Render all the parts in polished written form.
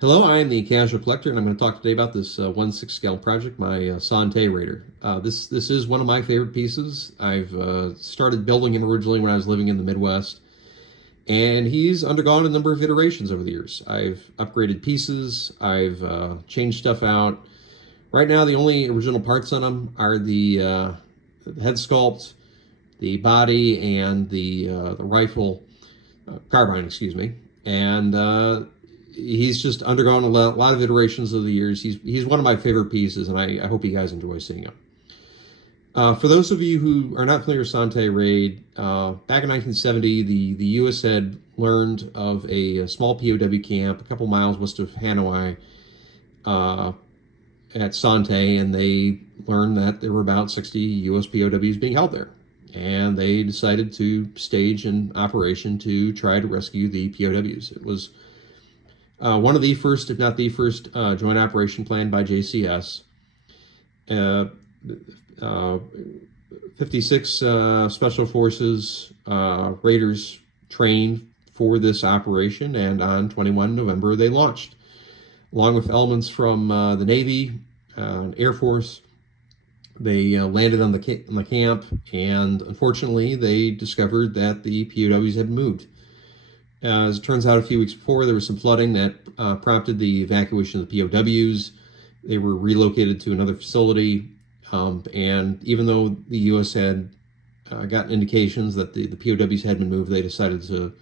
Hello, I am the Casual Collector, and I'm going to talk today about this 1/6 scale project, my Son Tay Raider. This is one of my favorite pieces. I've started building him originally when I was living in the Midwest, and he's undergone a number of iterations over the years. I've upgraded pieces, I've changed stuff out. Right now, the only original parts on him are the head sculpt, the body, and the rifle carbine, excuse me, and he's just undergone a lot of iterations over the years. He's one of my favorite pieces, and I hope you guys enjoy seeing him. For those of you who are not familiar with Son Tay Raid, back in 1970, the U.S. had learned of a small POW camp a couple miles west of Hanoi uh, at Son Tay, and they learned that there were about 60 U.S. POWs being held there. And they decided to stage an operation to try to rescue the POWs. It was one of the first, if not the first, joint operation planned by JCS. Uh, uh, 56 Special Forces Raiders trained for this operation, and on 21 November they launched, along with elements from the Navy, Air Force. They landed on the camp, and unfortunately, they discovered that the POWs had moved. As it turns out, a few weeks before, there was some flooding that prompted the evacuation of the POWs. They were relocated to another facility, and even though the U.S. had gotten indications that the POWs had been moved, they decided to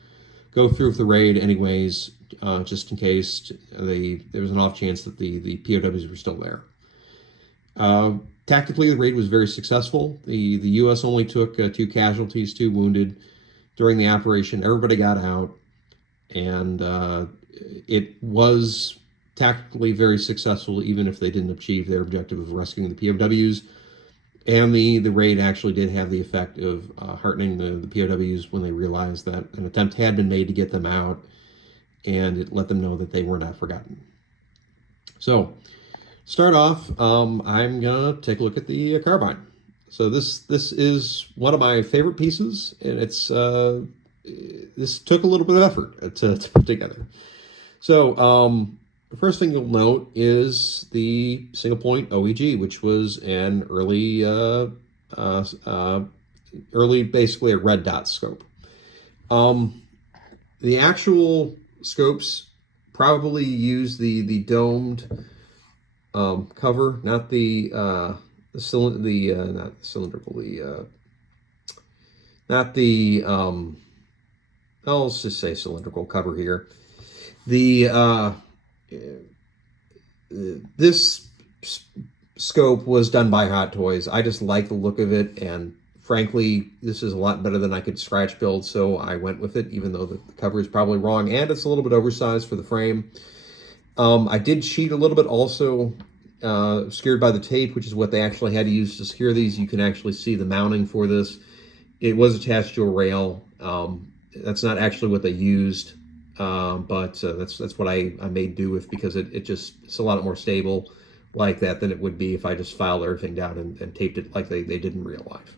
go through with the raid anyways, just in case there was an off chance that the POWs were still there. Tactically, the raid was very successful. The U.S. only took 2 casualties, 2 wounded during the operation. Everybody got out, and it was tactically very successful, even if they didn't achieve their objective of rescuing the POWs. And the raid actually did have the effect of heartening the POWs when they realized that an attempt had been made to get them out, and it let them know that they were not forgotten. So, start off, I'm gonna take a look at the carbine. So this is one of my favorite pieces, and this took a little bit of effort to put together. So the first thing you'll note is the single point OEG, which was an early basically a red dot scope. The actual scopes probably use the domed cover, not not cylindrical, not the I'll just say cylindrical cover here. The this scope was done by Hot Toys. I just like the look of it, and frankly, this is a lot better than I could scratch build, so I went with it, even though the cover is probably wrong, and it's a little bit oversized for the frame. I did cheat a little bit also, secured by the tape, which is what they actually had to use to secure these. You can actually see the mounting for this. It was attached to a rail. That's not actually what they used, but that's what I made do with, because it's a lot more stable like that than it would be if I just filed everything down and taped it like they did in real life.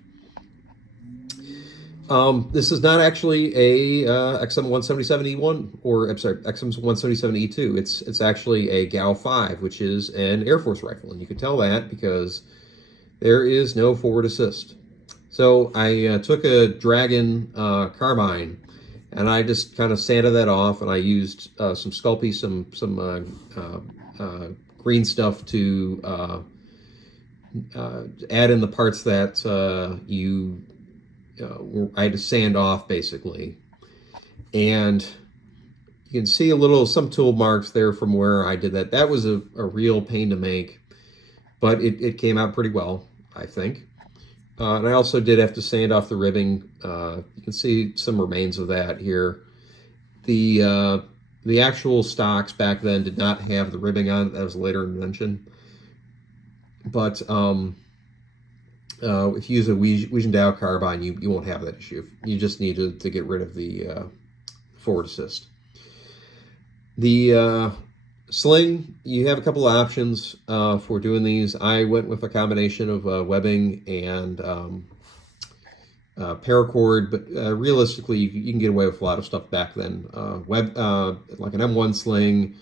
This is not actually a XM177E1, or I'm sorry, XM177E2. It's actually a GAU-5, which is an Air Force rifle, and you can tell that because there is no forward assist. So I took a Dragon carbine, and I just kind of sanded that off, and I used some Sculpey, some green stuff to add in the parts that I had to sand off, basically. And you can see some tool marks there from where I did that. That was a real pain to make, but it came out pretty well, I think. And I also did have to sand off the ribbing. You can see some remains of that here. The actual stocks back then did not have the ribbing on it. That was a later invention. But if you use a Wijendao carbine, you won't have that issue. You just need to get rid of the forward assist. The sling, you have a couple of options for doing these. I went with a combination of webbing and paracord, but realistically, you can get away with a lot of stuff back then. Like an M1 sling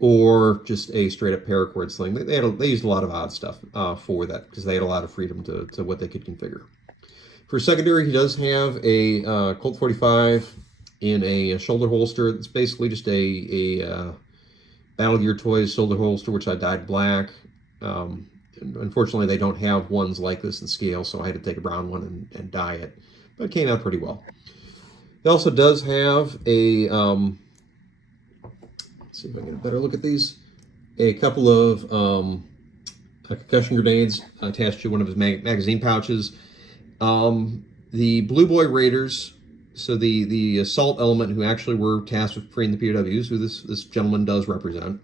or just a straight up paracord sling. They used a lot of odd stuff for that because they had a lot of freedom to what they could configure. For secondary, he does have a Colt 45 in a shoulder holster. It's basically just a Battle Gear Toys shoulder holster, which I dyed black. Unfortunately, they don't have ones like this in scale, so I had to take a brown one and dye it. But it came out pretty well. It also does have a, let's see if I can get a better look at these, a couple of concussion grenades attached to one of his magazine pouches. The BLUEBOY Raiders, so the assault element who actually were tasked with freeing the POWs, who this gentleman does represent,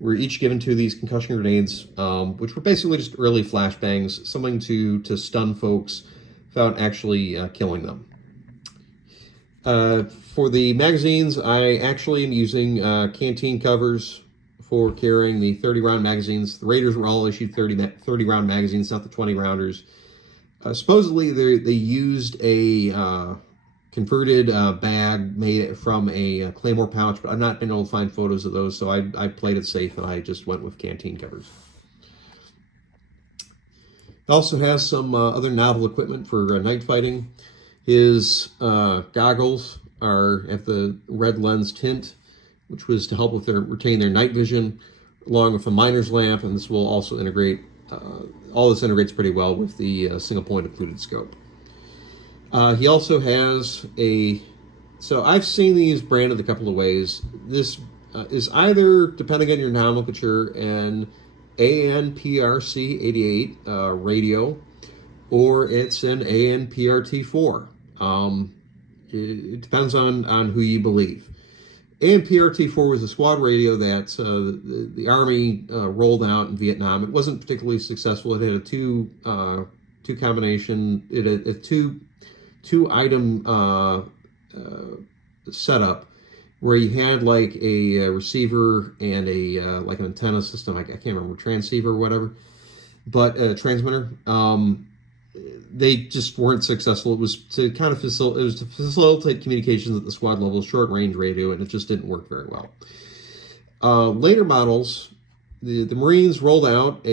were each given to these concussion grenades, which were basically just early flashbangs, something to stun folks without actually killing them. For the magazines, I actually am using canteen covers for carrying the 30-round magazines. The Raiders were all issued 30-round magazines, not the 20-rounders. Supposedly, they used a converted bag made from a Claymore pouch, but I've not been able to find photos of those, so I played it safe and I just went with canteen covers. It also has some other novel equipment for night fighting. His goggles have the red lens tint, which was to help with retain their night vision, along with a miner's lamp, and this will also integrate, all this integrates pretty well with the single point occluded scope. He also has so I've seen these branded a couple of ways. This is either, depending on your nomenclature, an ANPRC-88 radio, or it's an ANPRT-4. It depends on who you believe. ANPRT-4 was a squad radio that the Army rolled out in Vietnam. It wasn't particularly successful. It had a two combination. It had a two item setup where you had like a receiver and a like an antenna system. I can't remember, transceiver or whatever, but a transmitter. They just weren't successful. It was to kind of facilitate communications at the squad level, short range radio, and it just didn't work very well. Later models, the Marines rolled out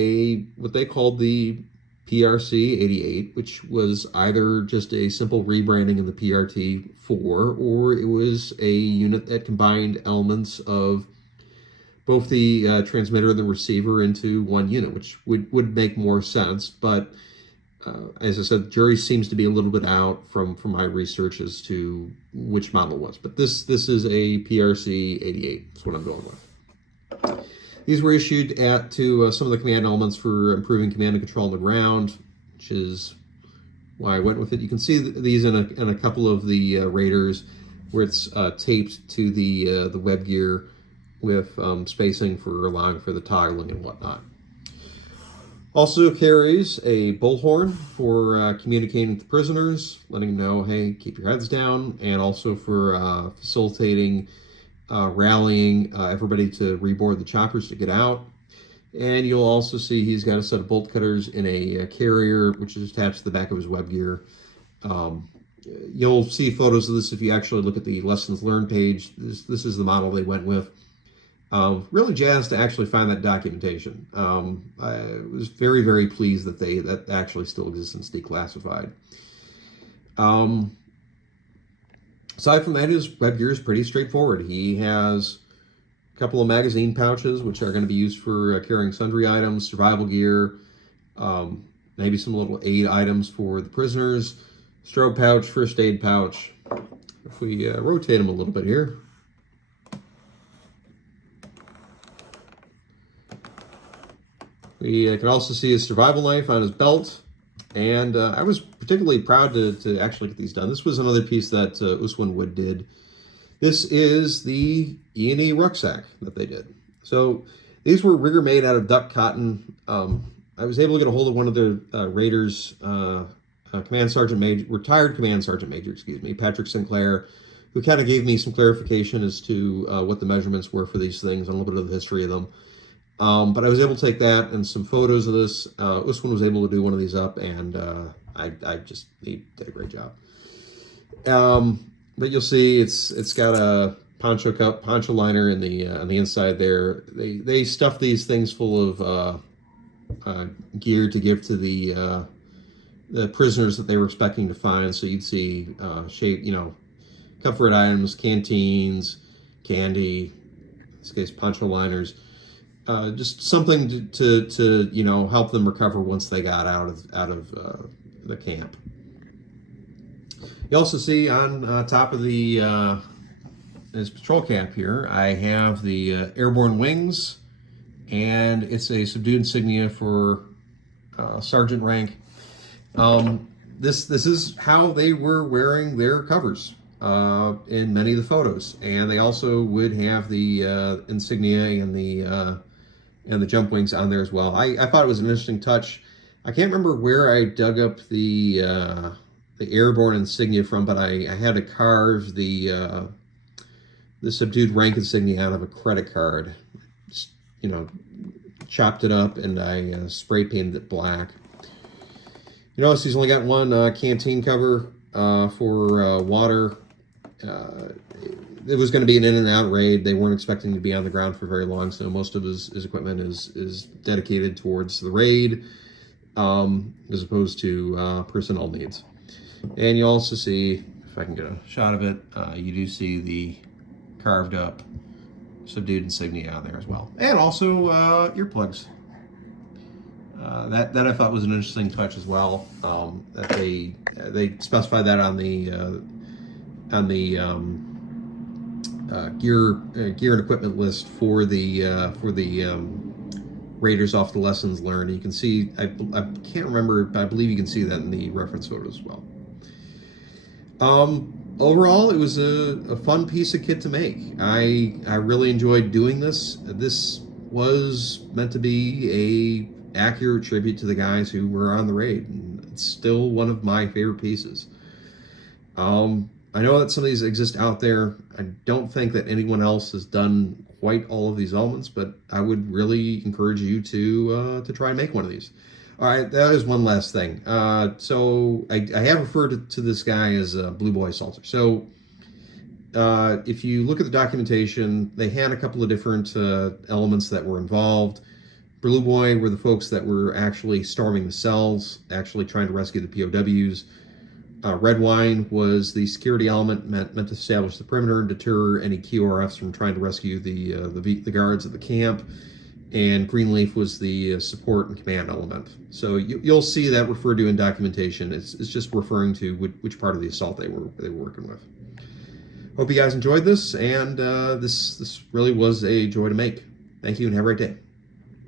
what they called the PRC-88, which was either just a simple rebranding of the PRT-4, or it was a unit that combined elements of both the transmitter and the receiver into one unit, which would make more sense. But as I said, the jury seems to be a little bit out from my research as to which model it was. But this is a PRC-88. That's what I'm going with. These were issued to some of the command elements for improving command and control on the ground, which is why I went with it. You can see these in a couple of the Raiders where it's taped to the web gear with spacing for allowing for the toggling and whatnot. Also carries a bullhorn for communicating with the prisoners, letting them know, hey, keep your heads down, and also for facilitating rallying everybody to reboard the choppers to get out. And you'll also see he's got a set of bolt cutters in a carrier, which is attached to the back of his web gear. You'll see photos of this if you actually look at the lessons learned page. This is the model they went with. Really jazzed to actually find that documentation. I was very, very pleased that that actually still exists and it's declassified. Aside from that, his web gear is pretty straightforward. He has a couple of magazine pouches, which are going to be used for carrying sundry items, survival gear, maybe some little aid items for the prisoners, strobe pouch, first aid pouch. If we rotate him a little bit here, we can also see his survival knife on his belt. And I was particularly proud to actually get these done. This was another piece that Uswin Wood did. This is the E&E rucksack that they did. So these were rigor made out of duck cotton. I was able to get a hold of one of the Raiders, retired Command Sergeant Major, Patrick Sinclair, who kind of gave me some clarification as to what the measurements were for these things and a little bit of the history of them. But I was able to take that and some photos of this. Uswin was able to do one of these up, and he did a great job. But you'll see it's got poncho cup, poncho liner in the on the inside there. They stuffed these things full of gear to give to the prisoners that they were expecting to find. So you'd see shape, comfort items, canteens, candy, in this case poncho liners, just something to help them recover once they got out of the camp. You also see on top of this patrol cap here, I have the airborne wings, and it's a subdued insignia for sergeant rank. This is how they were wearing their covers in many of the photos, and they also would have the insignia and the jump wings on there as well. I thought it was an interesting touch. I can't remember where I dug up the airborne insignia from, but I had to carve the subdued rank insignia out of a credit card. Just, chopped it up, and I spray painted it black. You notice he's only got one canteen cover for water. It was going to be an in and out raid. They weren't expecting to be on the ground for very long, so most of his equipment is dedicated towards the raid, as opposed to personnel needs. And you also see, if I can get a shot of it, you do see the carved up subdued insignia on there as well, and also earplugs. That I thought was an interesting touch as well. That they specified that on the gear and equipment list for the raiders off the lessons learned. You can see, I can't remember, but I believe you can see that in the reference photos as well. Overall, it was a fun piece of kit to make. I really enjoyed doing this. This was meant to be a accurate tribute to the guys who were on the raid, and it's still one of my favorite pieces. I know that some of these exist out there. I don't think that anyone else has done quite all of these elements, but I would really encourage you to try and make one of these. All right, that is one last thing. So I have referred to this guy as Blue Boy Assaulter. So if you look at the documentation, they had a couple of different elements that were involved. Blue Boy were the folks that were actually storming the cells, actually trying to rescue the POWs. Red Wine was the security element meant to establish the perimeter and deter any QRFs from trying to rescue the guards at the camp. And Green Leaf was the support and command element. So you'll see that referred to in documentation. It's just referring to which part of the assault they were working with. Hope you guys enjoyed this, and this really was a joy to make. Thank you, and have a great day.